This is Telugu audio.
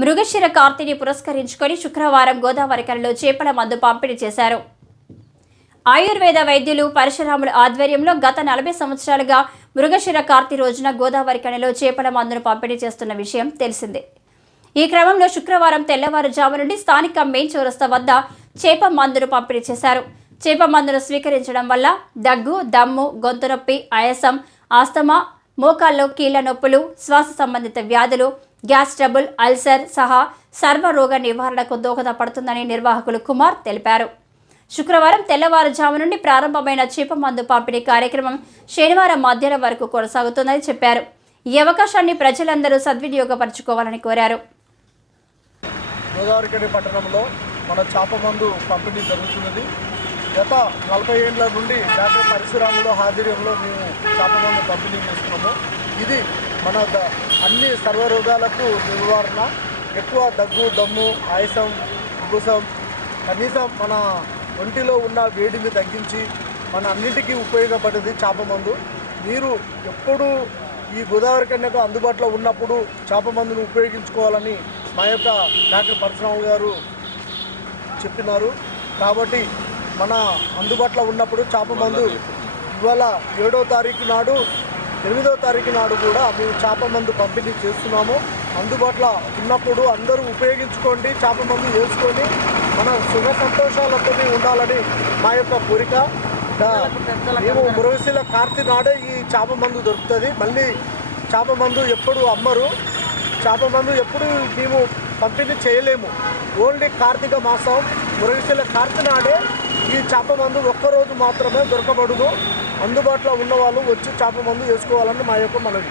మృగశిర కార్తీని పురస్కరించుకొని శుక్రవారం గోదావరికనిలో చేపల మందు పంపిణీ చేశారు. ఆయుర్వేద వైద్యులు పరశురాముల ఆధ్వర్యంలో గత 40 సంవత్సరాలుగా మృగశిర కార్తీ రోజున గోదావరికనిలో చేపల మందును పంపిణీ చేస్తున్న విషయం తెలిసిందే. ఈ క్రమంలో శుక్రవారం తెల్లవారుజాము నుండి స్థానిక మెయిన్ చౌరస్తా వద్ద చేప మందును పంపిణీ చేశారు. చేప మందును స్వీకరించడం వల్ల దగ్గు, దమ్ము, గొంతు నొప్పి, ఆయాసం, ఆస్తమా, మోకాల్లో కీళ్ల నొప్పులు, శ్వాస సంబంధిత వ్యాధులు, గ్యాస్ ట్రబుల్, అల్సర్ సహా సర్వరోగ నివారణకు దోహదపడుతుందని నిర్వాహకులు కుమార్ తెలిపారు. శుక్రవారం తెల్లవారుజాము నుండి ప్రారంభమైన చేప మందు పంపిణీ కార్యక్రమం శనివారం మధ్యాహ్నం వరకు కొనసాగుతుందని చెప్పారు. ఈ అవకాశాన్ని ప్రజలందరూ సద్వినియోగపరచుకోవాలని కోరారు. గోదావరికని పట్టణంలో మన చేప మందు పంపిణీ జరుగుతున్నది. గత 40 ఏళ్ల నుండి డాక్టర్ పరశురాముల ఆధ్వర్యంలో మేము చేప మందు పంపిణీ చేస్తున్నాము. ఇది మన అన్ని సర్వరోగాలకు నివారణ. ఎక్కువ దగ్గు, దమ్ము, ఆయాసం, ఉబ్బసం, కనీసం మన ఒంటిలో ఉన్న వేడిని తగ్గించి మన అన్నింటికీ ఉపయోగపడేది చేప మందు. మీరు ఎప్పుడు ఈ గోదావరికన్యకు అందుబాటులో ఉన్నప్పుడు చేప మందును ఉపయోగించుకోవాలని మా యొక్క డాక్టర్ పరశురాములు గారు చెప్పినారు. కాబట్టి మన అందుబాటులో ఉన్నప్పుడు చేప మందు ఇవాళ 7వ తారీఖు నాడు, 8వ తారీఖు నాడు కూడా మేము చేప మందు పంపిణీ చేస్తున్నాము. అందుబాటులో ఉన్నప్పుడు అందరూ ఉపయోగించుకోండి, చేప మందు వేసుకొని మన సుఖ సంతోషాలతో ఉండాలని మా యొక్క కోరిక. మేము మృగశిర కార్తీ నాడే ఈ చేప మందు దొరుకుతుంది. మళ్ళీ చేప మందు ఎప్పుడు అమ్మరు, చేప మందు ఎప్పుడు మేము పంపిణీ చేయలేము. ఓన్లీ కార్తీక మాసం మృగశిర కార్తీ నాడే ఈ చేప మందు ఒక్కరోజు మాత్రమే దొరకబడును. అందుబాటులో ఉన్న వాళ్ళు వచ్చి చేప మందు వేసుకోవాలని మా యొక్క మనవి.